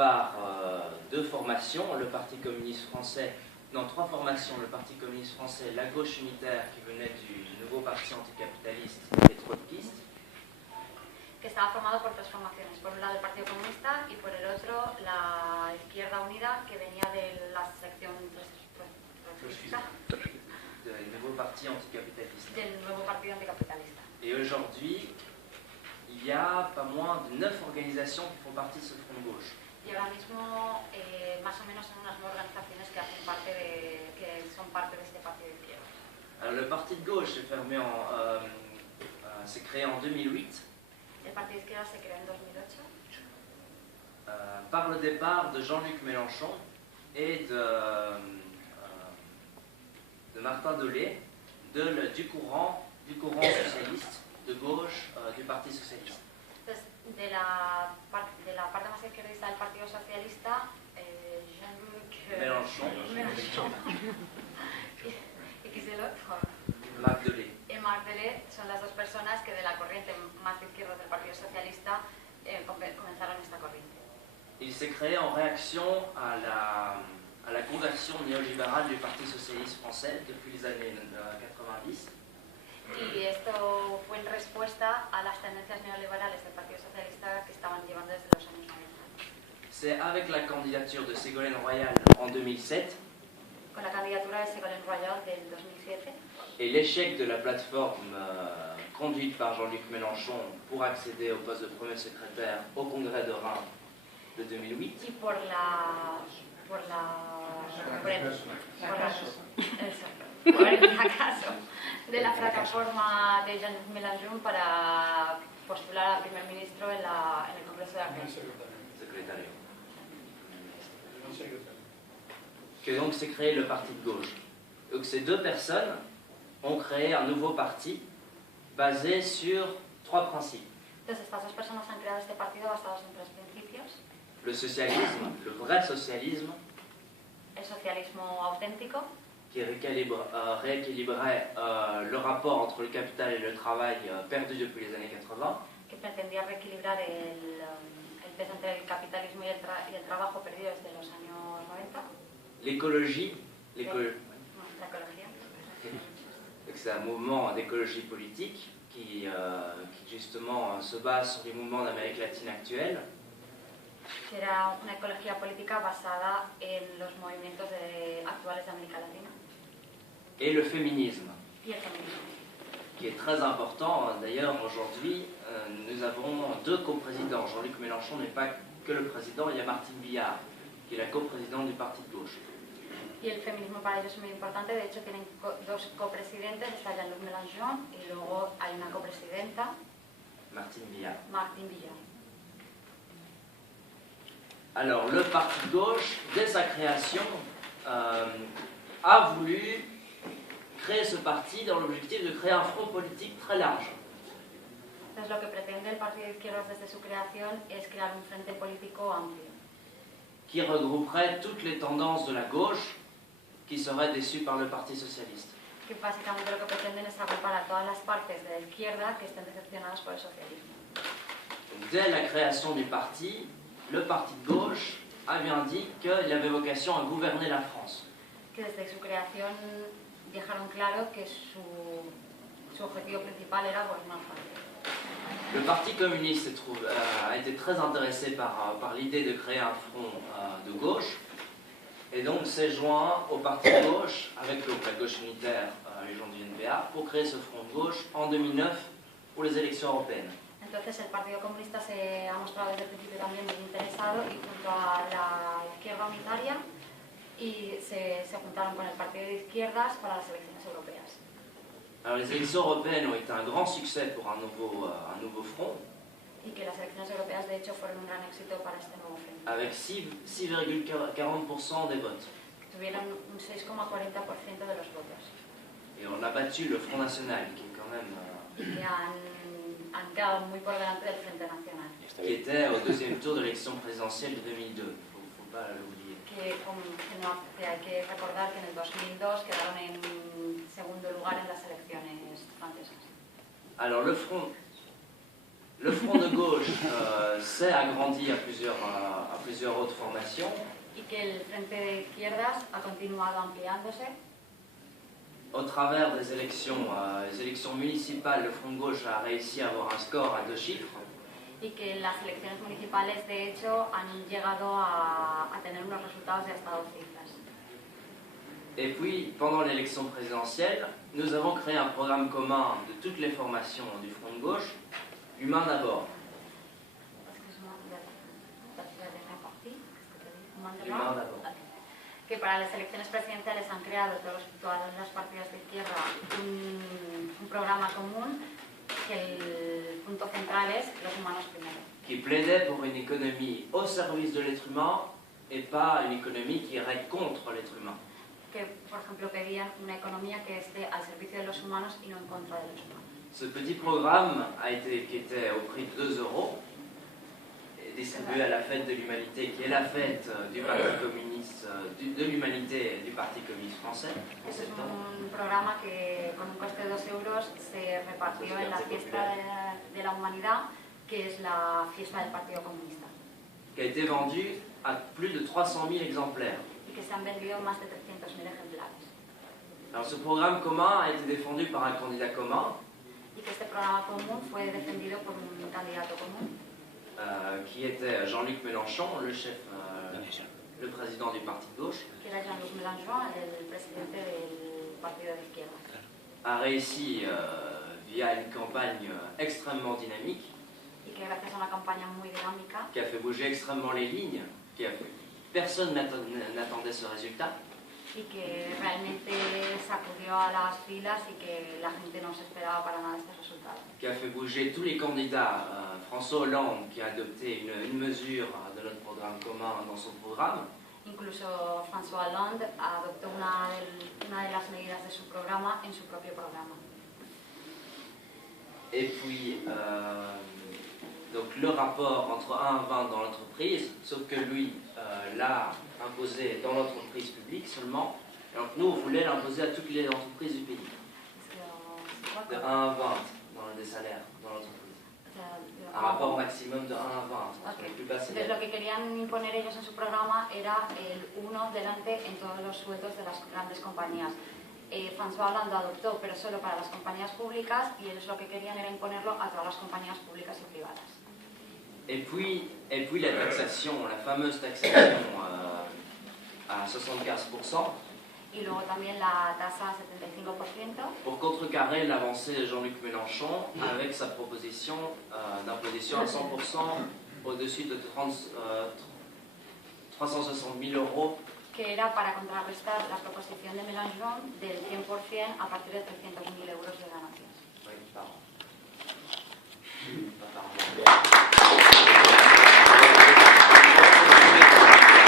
départ deux formations, le Parti communiste français, non, trois formations, le Parti communiste français, la gauche unitaire qui venait du nouveau parti anticapitaliste et trotskiste. Que estaba formado por tres formaciones, por un lado el Partido Comunista y por el otro la Izquierda Unida que venía de la sección trotskista, Del nouveau parti anticapitaliste. del nuevo partido anticapitalista. Et aujourd'hui, il y a pas moins de 9 organisations qui font partie de ce front de gauche. Y ahora mismo más o menos son unas 9 organizaciones que hacen parte que son parte de este partido de izquierda. Alors le parti de gauche s'est créé en 2008. El partido de izquierda se creó en 2008 par le départ de Jean-Luc Mélenchon et de Martin Dolé du courant socialiste de gauche du Parti socialiste. Entonces, de la parte más izquierdista del Partido Socialista, Jean-Luc Mélenchon. ¿Y qué es el otro? Marc Dolé. Y Marc Dolé son las dos personas que de la corriente más de izquierda del Partido Socialista comenzaron esta corriente. Il s'est créé en réaction à la conversion néolibérale du Parti socialiste français depuis les années 90. Y esto fue en respuesta a las tendencias neoliberales del Partido Socialista que estaban llevando desde los años 90. C'est avec la candidature de Ségolène Royal en 2007 Con la candidatura de Ségolène Royal del 2007 et l'échec de la plateforme conduite par Jean-Luc Mélenchon pour accéder au poste de premier secrétaire au Congrès de Reims de 2008. y por el fracaso de la plataforma de Jean-Luc Mélenchon para postular a primer ministro en el Congreso de Arles. Secrétaire. Que donc s'est créé le parti de gauche. Donc ces deux personnes ont créé un nouveau parti basé sur trois principes. Entonces estas dos personas han creado este partido basados en tres principios: Le socialisme, le vrai socialisme, el socialismo auténtico, qui rééquilibrerait le rapport entre le capital et le travail perdu depuis les années 80. que pretendía reequilibrar el peso entre el capitalismo y el trabajo perdido desde los años 90. L'écologie, La ecología. c'est un mouvement d'écologie politique qui justement se base sur les mouvements d'Amérique latine actuelle. Que era una ecología política basada en los movimientos actuales de América Latina. Et le féminisme, Y el feminismo. qui est très important. D'ailleurs, aujourd'hui, nous avons deux coprésidents. Jean-Luc Mélenchon n'est pas que le président, il y a Martine Billard, qui est la coprésidente du Parti de gauche. Y el feminismo para ellos es muy importante. De hecho, tienen dos copresidentes, está Jean-Luc Mélenchon y luego hay una copresidenta, Martine Billard. Martine Billard. Alors, le Parti de gauche, dès sa création, a voulu créer ce parti dans l'objectif de créer un front politique très large. Entonces, lo que pretende el Partido de Izquierdas desde su creación es crear un frente político amplio, Qui regrouperait toutes les tendances de la gauche qui seraient déçues par le Parti socialiste. que básicamente lo que pretenden es agrupar a todas las partes de la izquierda que estén decepcionadas por el socialismo. Donc, dès la création du parti, le Parti de gauche a bien dit qu'il avait vocation à gouverner la France. Que desde su creación dejaron claro que su objetivo principal era gobernar Francia. Le Parti communiste a été très intéressé par l'idée de créer un front de gauche et donc s'est joint au Parti de gauche avec la gauche unitaire, les gens du NPA, pour créer ce front de gauche en 2009 pour les élections européennes. Entonces el Partido Comunista se ha mostrado desde el principio también muy interesado y junto a la izquierda unitaria y se juntaron con el Partido de Izquierdas para las elecciones europeas. Alors les élections européennes ont été un grand succès pour un nouveau front, Y que las elecciones europeas de hecho fueron un gran éxito para este nuevo frente. avec 6,40% des votes. Tuvieron un 6,40% de los votos. Et on a battu le Front National, qui est quand même... Y que han quedado muy por delante del Frente Nacional. qui était au deuxième tour de l'élection présidentielle de 2002. Il ne faut pas l'oublier. Que hay que recordar que en el 2002 quedaron en segundo lugar en las elecciones francesas. Alors Le Front de gauche s'est agrandi à plusieurs autres formations. y que el Frente de Izquierdas ha continuado ampliándose. Au travers des élections municipales, le Front de gauche a réussi à avoir un score à 2 chiffres. Y que las elecciones municipales, de hecho, han llegado a tener unos resultados de hasta 2 cifras. Et puis, pendant l'élection présidentielle, nous avons créé un programme commun de toutes les formations du Front de gauche, Humain d'abord. Humain d'abord. Que para las elecciones presidenciales han creado todas las partidas de izquierda un programa común, que el punto central es los humanos primero. Qui plaidait pour une économie au service de l'être humain et pas une économie qui irait contre l'être humain. Que, por ejemplo, pedían una economía que esté al servicio de los humanos y no en contra de los humanos. Ce petit programme qui était au prix de 2 €, distribué à la fête de l'humanité, qui est la fête du Parti communiste, de l'humanité du Parti communiste français. Ese es un programa que con un coste de 2 € se repartió en la fiesta de la humanidad, que es la fiesta del Partido Comunista. Qui a été vendu à plus de 300 000 exemplaires. Y que se han vendido más de 300.000 ejemplares. Alors ce programme commun a été défendu par un candidat commun. Y que este programa común fue defendido por un candidato común. Qui était Jean-Luc Mélenchon, le président du parti de gauche. Que era Jean-Luc Mélenchon, el presidente del partido de izquierda. A réussi via une campagne extrêmement dynamique. Y que gracias a una campaña muy dinámica. Qui a fait bouger extrêmement les lignes. Personne n'attendait ce résultat. Y que realmente sacudió a las filas y que la gente no se esperaba para nada este resultado. Qui a fait bouger tous les candidats. François Hollande, qui a adopté une mesure de notre programme commun dans son programme. Incluso François Hollande adoptó una de las medidas de su programa en su propio programa. Et puis, donc le rapport entre 1 à 20 dans l'entreprise, sauf que lui l'a imposé dans l'entreprise publique seulement. Alors nous, on voulait l'imposer à toutes les entreprises du pays. De 1 à 20 dans les salaires dans l'entreprise. Un rapport maximum de 1 à 20. Okay. Plus bas, Entonces lo que querían imponer ellos en su programa era el 1 delante en todos los sueldos de las grandes compañías. François Hollande lo adoptó, pero solo para las compañías públicas, y ellos lo que querían era imponerlo a todas las compañías públicas y privadas. Et puis la taxation, la fameuse taxation à 75%. Y luego también la tasa 75%. Pour contrecarrer l'avancée de Jean-Luc Mélenchon avec sa proposition d'imposition à 100% au-dessus de 360 000 €. Que era para contrarrestar la proposición de Mélenchon del 100% a partir de 300.000 € de